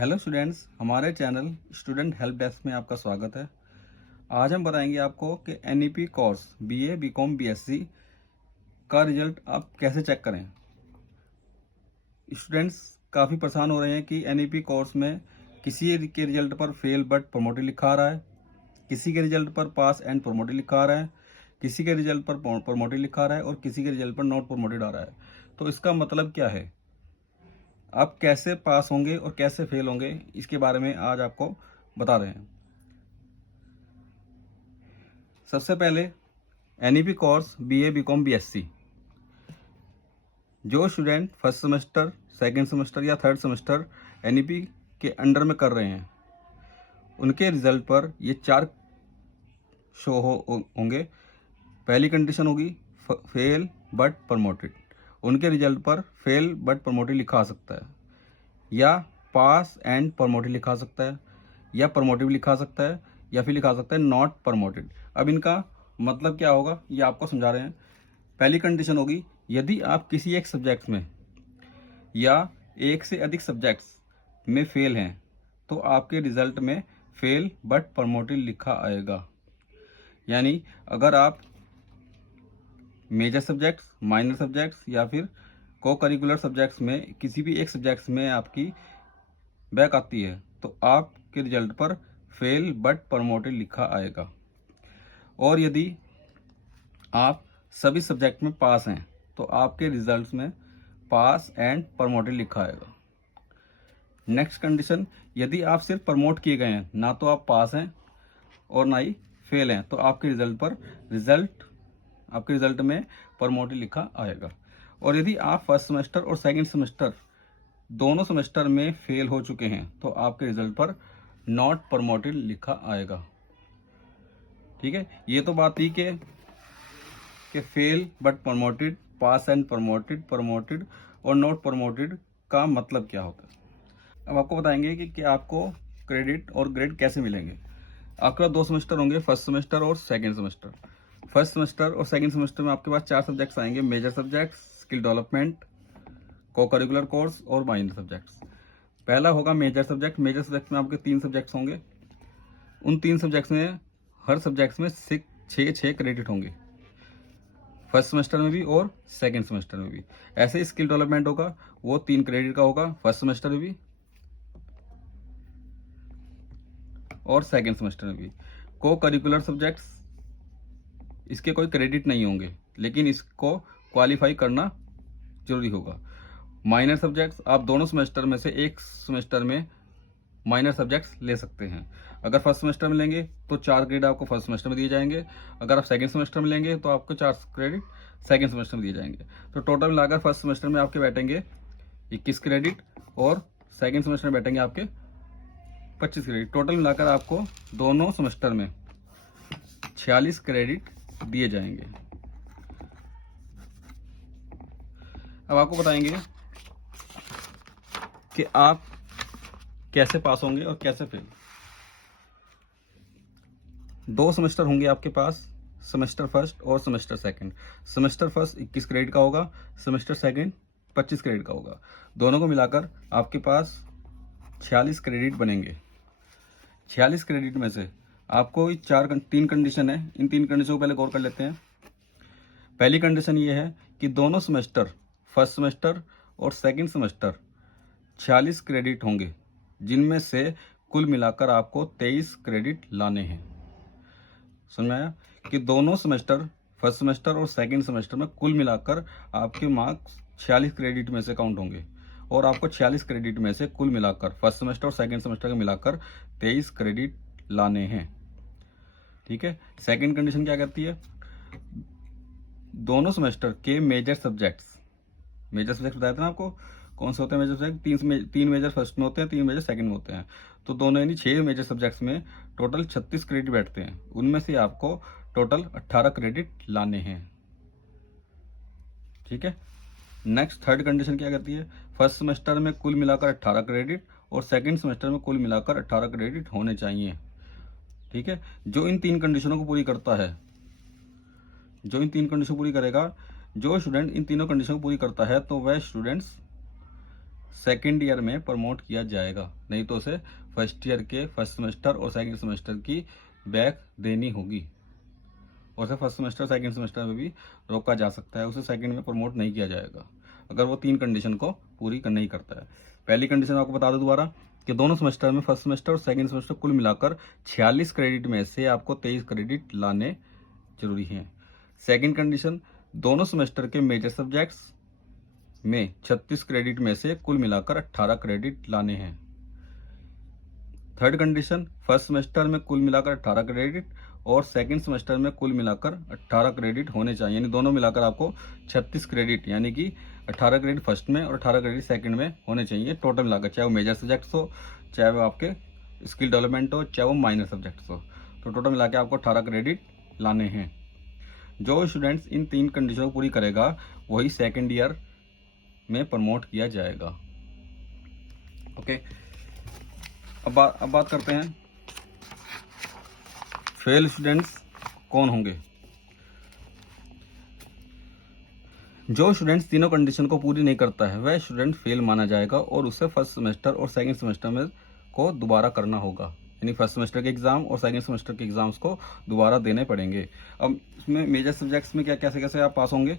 Hello students, हमारे channel student help desk में आपका स्वागत है। आज हम बताएंगे आपको कि NEP course BA, BCom, BSc का रिजल्ट आप कैसे चेक करें। स्टूडेंट्स काफ़ी परेशान हो रहे हैं कि एनईपी कोर्स में किसी के रिजल्ट पर फेल बट प्रमोटेड लिखा आ रहा है, किसी के रिजल्ट पर पास एंड प्रमोटेड लिखा आ रहा है, किसी के रिजल्ट पर प्रमोटेड लिखा आ रहा है और किसी के रिजल्ट पर नॉट प्रमोटेड आ रहा है। तो इसका मतलब क्या है, आप कैसे पास होंगे और कैसे फेल होंगे, इसके बारे में आज आपको बता रहे हैं। सबसे पहले NEP course BA, BCom, BSc जो student first semester, second semester या थर्ड सेमेस्टर एनईपी के अंडर में कर रहे हैं, उनके रिजल्ट पर ये चार शो होंगे। पहली कंडीशन होगी फेल बट प्रमोटेड। उनके रिजल्ट पर फेल बट प्रमोटेड लिखा आ सकता है, या पास एंड प्रमोटेड लिखा सकता है, या प्रमोटेड लिखा सकता है, या फिर लिखा सकता है नॉट प्रमोटेड। अब इनका मतलब क्या होगा ये आपको समझा रहे हैं। पहली कंडीशन होगी, यदि आप किसी एक सब्जेक्ट में या एक से अधिक सब्जेक्ट्स में फेल हैं तो आपके रिजल्ट में फेल बट प्रमोटेड लिखा आएगा। यानी अगर आप मेजर सब्जेक्ट्स, माइनर सब्जेक्ट्स या फिर को करिकुलर सब्जेक्ट्स में किसी भी एक सब्जेक्ट्स में आपकी बैक आती है तो आपके रिजल्ट पर फेल बट प्रमोटेड लिखा आएगा। और यदि आप सभी सब्जेक्ट में पास हैं तो आपके रिजल्ट्स में पास एंड प्रमोटेड लिखा आएगा। नेक्स्ट कंडीशन, यदि आप सिर्फ प्रमोट किए गए हैं, ना तो आप पास हैं और ना ही फेल हैं, तो आपके रिजल्ट में प्रमोटेड लिखा आएगा। और यदि आप फर्स्ट सेमेस्टर और सेकंड सेमेस्टर दोनों सेमेस्टर में फेल हो चुके हैं तो आपके रिजल्ट पर नॉट प्रमोटेड लिखा आएगा। ठीक है, ये तो बात थी कि fail but promoted, pass and promoted, promoted और नॉट प्रमोटेड का मतलब क्या होता है। अब आपको बताएंगे कि आपको क्रेडिट और ग्रेड कैसे मिलेंगे। आपके पास 2 सेमेस्टर होंगे, फर्स्ट सेमेस्टर और सेकंड सेमेस्टर। फर्स्ट सेमेस्टर और सेकंड सेमेस्टर में आपके पास 4 सब्जेक्ट्स आएंगे, मेजर सब्जेक्ट्स, स्किल डेवलपमेंट, को करिकुलर कोर्स और माइनर सब्जेक्ट्स। पहला होगा मेजर सब्जेक्ट। मेजर सब्जेक्ट में आपके 3 सब्जेक्ट्स होंगे। उन 3 सब्जेक्ट्स में हर सब्जेक्ट्स में 6 क्रेडिट होंगे, फर्स्ट सेमेस्टर में भी और सेकंड सेमेस्टर में भी। ऐसे ही स्किल डेवलपमेंट होगा, वो 3 क्रेडिट का होगा, फर्स्ट सेमेस्टर में भी और सेकंड सेमेस्टर में भी। को करिकुलर सब्जेक्ट्स, इसके कोई क्रेडिट नहीं होंगे लेकिन इसको क्वालिफाई करना जरूरी होगा। माइनर सब्जेक्ट्स, आप दोनों सेमेस्टर में से एक सेमेस्टर में माइनर सब्जेक्ट्स ले सकते हैं। अगर फर्स्ट सेमेस्टर में लेंगे तो 4 क्रेडिट आपको फर्स्ट सेमेस्टर में दिए जाएंगे। अगर आप सेकंड सेमेस्टर में लेंगे तो आपको 4 क्रेडिट सेकंड सेमेस्टर में दिए जाएंगे। तो टोटल मिलाकर फर्स्ट सेमेस्टर में आपके बैठेंगे 21 क्रेडिट और सेकंड सेमेस्टर में बैठेंगे आपके 25 क्रेडिट। टोटल मिलाकर आपको दोनों सेमेस्टर में 46 क्रेडिट दिए जाएंगे। अब आपको बताएंगे कि आप कैसे पास होंगे और कैसे फेल। 2 सेमेस्टर होंगे आपके पास, सेमेस्टर फर्स्ट और semester second. Semester first 21 credit का होगा, सेमेस्टर सेकंड 25 क्रेडिट का होगा। दोनों को मिलाकर आपके पास 46 क्रेडिट बनेंगे। 46 क्रेडिट में से आपको 3 कंडीशन है, इन 3 कंडीशन को पहले गौर कर लेते हैं। पहली कंडीशन ये है कि दोनों सेमेस्टर, फर्स्ट सेमेस्टर और सेकंड सेमेस्टर 46 क्रेडिट होंगे, जिनमें से कुल मिलाकर आपको 23 क्रेडिट लाने हैं। समझ में आया कि दोनों सेमेस्टर, फर्स्ट सेमेस्टर और सेकंड सेमेस्टर में कुल मिलाकर आपके मार्क्स 46 क्रेडिट में से काउंट होंगे और आपको 46 क्रेडिट में से कुल मिलाकर फर्स्ट सेमेस्टर और सेकंड सेमेस्टर के मिलाकर 23 क्रेडिट लाने हैं। ठीक है, सेकंड कंडीशन क्या कहती है, दोनों सेमेस्टर के मेजर सब्जेक्ट्स बताया था ना आपको कौन से होते हैं मेजर सब्जेक्ट। 3 मेजर फर्स्ट में होते हैं, 3 मेजर सेकंड में होते हैं। तो दोनों यानी 6 मेजर सब्जेक्ट्स में टोटल 36 क्रेडिट बैठते हैं, उनमें से आपको टोटल 18 क्रेडिट लाने हैं। ठीक है, नेक्स्ट थर्ड कंडीशन क्या कहती है, फर्स्ट सेमेस्टर में कुल मिलाकर 18 क्रेडिट और सेकंड सेमेस्टर में कुल मिलाकर 18 क्रेडिट होने चाहिए। ठीक है, जो इन 3 कंडीशनों को पूरी करता है, जो इन 3 कंडीशन पूरी करेगा, जो स्टूडेंट इन तीनों कंडीशन को पूरी करता है तो वह स्टूडेंट्स सेकेंड ईयर में प्रमोट किया जाएगा, नहीं तो उसे फर्स्ट ईयर के फर्स्ट सेमेस्टर और सेकेंड सेमेस्टर की बैक देनी होगी, और उसे फर्स्ट सेमेस्टर सेकेंड सेमेस्टर में भी रोका जा सकता है, उसे सेकेंड में प्रमोट नहीं किया जाएगा अगर वो 3 कंडीशन को पूरी नहीं करता है। पहली कंडीशन आपको बता दो दोबारा कि दोनों सेमेस्टर में फर्स्ट सेमेस्टर और सेकेंड सेमेस्टर कुल मिलाकर 46 क्रेडिट में से आपको 23 क्रेडिट लाने जरूरी हैं। सेकेंड कंडीशन, दोनों सेमेस्टर के मेजर सब्जेक्ट्स में 36 क्रेडिट में से कुल मिलाकर 18 क्रेडिट लाने हैं। थर्ड कंडीशन, फर्स्ट सेमेस्टर में कुल मिलाकर 18 क्रेडिट और सेकंड सेमेस्टर में कुल मिलाकर 18 क्रेडिट होने चाहिए, यानी दोनों मिलाकर आपको 36 क्रेडिट यानी कि 18 क्रेडिट फर्स्ट में और 18 क्रेडिट सेकंड में होने चाहिए टोटल मिलाकर, चाहे वो मेजर सब्जेक्ट्स हो, चाहे वो आपके स्किल डेवलपमेंट हो, चाहे वो माइनर सब्जेक्ट्स हो, तो टोटल मिला के आपको 18 क्रेडिट लाने हैं। जो स्टूडेंट्स इन 3 कंडीशन को पूरी करेगा वही सेकेंड ईयर में प्रमोट किया जाएगा। ओके, अब बात करते हैं फेल स्टूडेंट्स कौन होंगे। जो स्टूडेंट्स तीनों कंडीशन को पूरी नहीं करता है वह स्टूडेंट फेल माना जाएगा और उसे फर्स्ट सेमेस्टर और सेकंड सेमेस्टर में को दोबारा करना होगा, यानी फर्स्ट सेमेस्टर के एग्जाम और सेकंड सेमेस्टर के एग्जाम्स को दोबारा देने पड़ेंगे। अब इसमें मेजर सब्जेक्ट्स में क्या कैसे कैसे आप पास होंगे,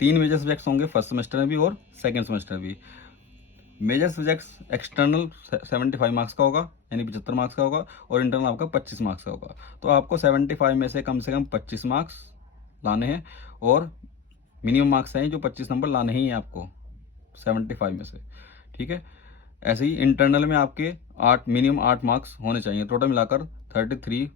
3 मेजर सब्जेक्ट्स होंगे फर्स्ट सेमेस्टर में भी और सेकेंड सेमेस्टर में भी। मेजर सब्जेक्ट्स एक्सटर्नल 75 मार्क्स का होगा, यानी 75 मार्क्स का होगा, और इंटरनल आपका 25 मार्क्स का होगा। तो आपको 75 में से कम 25 मार्क्स लाने हैं, और मिनिमम मार्क्स हैं जो 25 नंबर लाने ही हैं आपको 75 में से, ठीक है। ऐसे ही इंटरनल में आपके मिनिमम 8 मार्क्स होने चाहिए, टोटल मिलाकर 33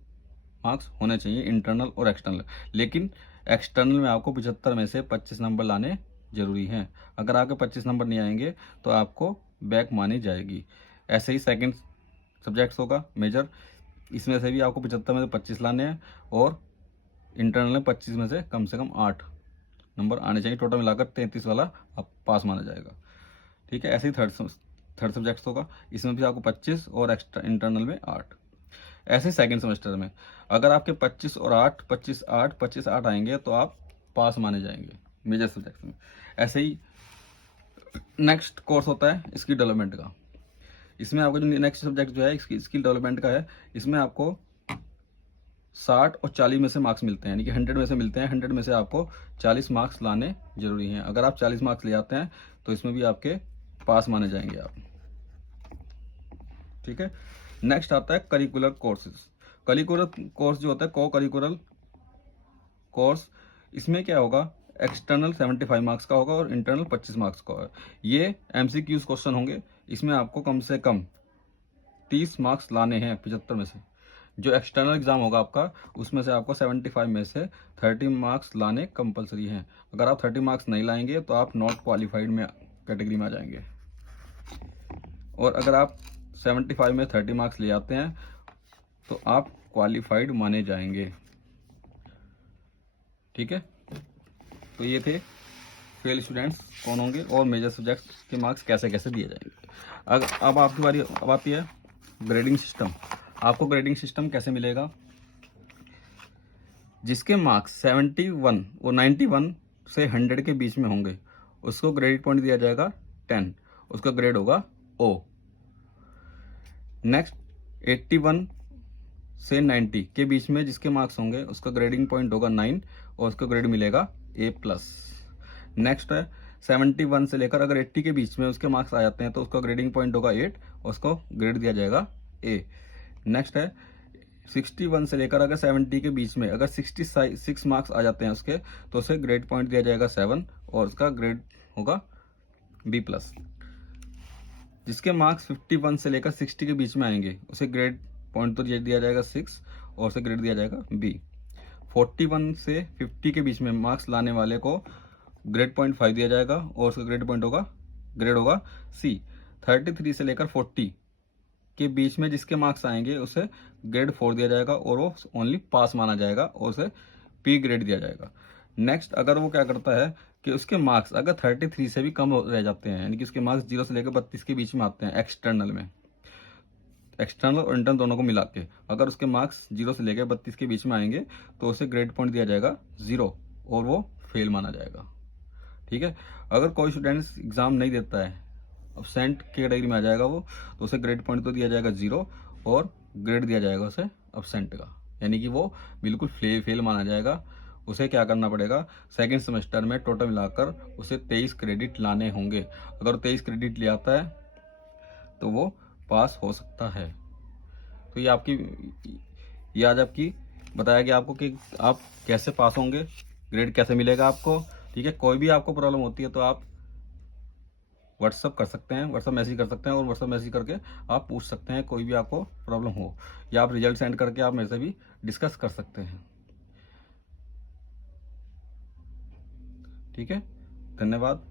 मार्क्स होने चाहिए इंटरनल और एक्सटर्नल। लेकिन एक्सटर्नल में आपको 75 में से 25 नंबर लाने जरूरी हैं, अगर आपके 25 नंबर नहीं आएंगे तो आपको बैक मानी जाएगी। ऐसे ही सेकंड सब्जेक्ट्स होगा मेजर, इसमें से भी आपको 75 में से 25 लाने हैं, और इंटरनल में 25 में से कम 8 नंबर आने चाहिए, टोटल मिलाकर 33 वाला आप पास माना जाएगा, ठीक है। ऐसे ही थर्ड सब्जेक्ट्स होगा, इसमें भी आपको 25 और एक्स्ट्रा इंटरनल में 8। ऐसे सेकंड सेमेस्टर में अगर आपके 25 और 8 25 8 आएंगे तो आप पास माने जाएंगे मेजर सब्जेक्ट्स में। ऐसे ही नेक्स्ट कोर्स होता है स्किल डेवलपमेंट का, इसमें आपका जो नेक्स्ट सब्जेक्ट जो है स्किल डेवलपमेंट का है, इसमें आपको 60 और 40 में से मार्क्स मिलते हैं, यानी कि 100 में से मिलते हैं, 100 में से आपको 40 मार्क्स लाने जरूरी हैं। अगर आप 40 मार्क्स ले आते हैं तो इसमें भी आपके पास माने जाएंगे आप, ठीक है। नेक्स्ट आता है करिकुलर कोर्सेज। करिकुलर कोर्स जो होता है को करिकुलर कोर्स, इसमें क्या होगा, एक्सटर्नल 75 मार्क्स का होगा और इंटरनल 25 मार्क्स का होगा। ये MCQs क्वेश्चन होंगे, इसमें आपको कम से कम 30 मार्क्स लाने हैं 75 में से। जो एक्सटर्नल एग्जाम होगा आपका, उसमें से आपको 75 में से 30 मार्क्स लाने कंपलसरी हैं। अगर आप 30 मार्क्स नहीं लाएंगे तो आप नॉट क्वालिफाइड में कैटेगरी में आ जाएंगे, और अगर आप 75 में 30 मार्क्स ले आते हैं तो आप क्वालिफाइड माने जाएंगे, ठीक है। तो ये थे फेल स्टूडेंट्स कौन होंगे और मेजर सब्जेक्ट के मार्क्स कैसे कैसे दिए जाएंगे। अब आपकी बारी अब आती है ग्रेडिंग सिस्टम। आपको ग्रेडिंग सिस्टम कैसे मिलेगा, जिसके मार्क्स 71 और 91 से 100 के बीच में होंगे उसको ग्रेडिट पॉइंट दिया जाएगा 10, उसका ग्रेड होगा O। नेक्स्ट 81 से 90 के बीच में जिसके मार्क्स होंगे उसका ग्रेडिंग पॉइंट होगा 9 और उसका ग्रेड मिलेगा A+। नेक्स्ट है 71 से लेकर अगर 80 के बीच में उसके मार्क्स आ जाते हैं तो उसका ग्रेडिंग पॉइंट होगा 8 और उसको ग्रेड दिया जाएगा A। नेक्स्ट है 61 से लेकर अगर 70 के बीच में अगर 66 मार्क्स आ जाते हैं उसके तो उसे ग्रेड पॉइंट दिया जाएगा 7 और उसका ग्रेड होगा B+। जिसके मार्क्स 51 से लेकर 60 के बीच में आएंगे उसे ग्रेड पॉइंट तो दिया जाएगा 6 और उसे ग्रेड दिया जाएगा B। 41 से 50 के बीच में मार्क्स लाने वाले को ग्रेड पॉइंट 5 दिया जाएगा और उसका ग्रेड होगा C। 33 से लेकर 40 के बीच में जिसके मार्क्स आएंगे उसे ग्रेड 4 दिया जाएगा और वो ओनली पास माना जाएगा और उसे P ग्रेड दिया जाएगा। नेक्स्ट अगर वो क्या करता है कि उसके मार्क्स अगर 33 से भी कम रह जाते हैं, यानी कि उसके मार्क्स 0 से लेकर 32 के बीच में आते हैं एक्सटर्नल में, एक्सटर्नल और इंटरनल दोनों को मिला के अगर उसके मार्क्स 0 से लेकर 32 के बीच में आएंगे तो उसे ग्रेड पॉइंट दिया जाएगा 0 और वो फेल माना जाएगा, ठीक है। अगर कोई स्टूडेंट्स एग्जाम नहीं देता है अब्सेंट की कैटेगरी में आ जाएगा वो, तो उसे ग्रेड पॉइंट तो दिया जाएगा 0 और ग्रेड दिया जाएगा उसे अब्सेंट का, यानी कि वो बिल्कुल फेल माना जाएगा। उसे क्या करना पड़ेगा, सेकंड सेमेस्टर में टोटल मिलाकर उसे 23 क्रेडिट लाने होंगे। अगर 23 क्रेडिट ले आता है तो वो पास हो सकता है। तो ये आज आपकी बताया गया आपको कि आप कैसे पास होंगे, ग्रेड कैसे मिलेगा आपको। ठीक है, कोई भी आपको प्रॉब्लम होती है तो आप व्हाट्सअप कर सकते हैं, व्हाट्सअप मैसेज कर सकते हैं, और व्हाट्सअप मैसेज करके आप पूछ सकते हैं कोई भी आपको प्रॉब्लम हो, या आप रिजल्ट सेंड करके आप मेरे से भी डिस्कस कर सकते हैं। ठीक है, धन्यवाद।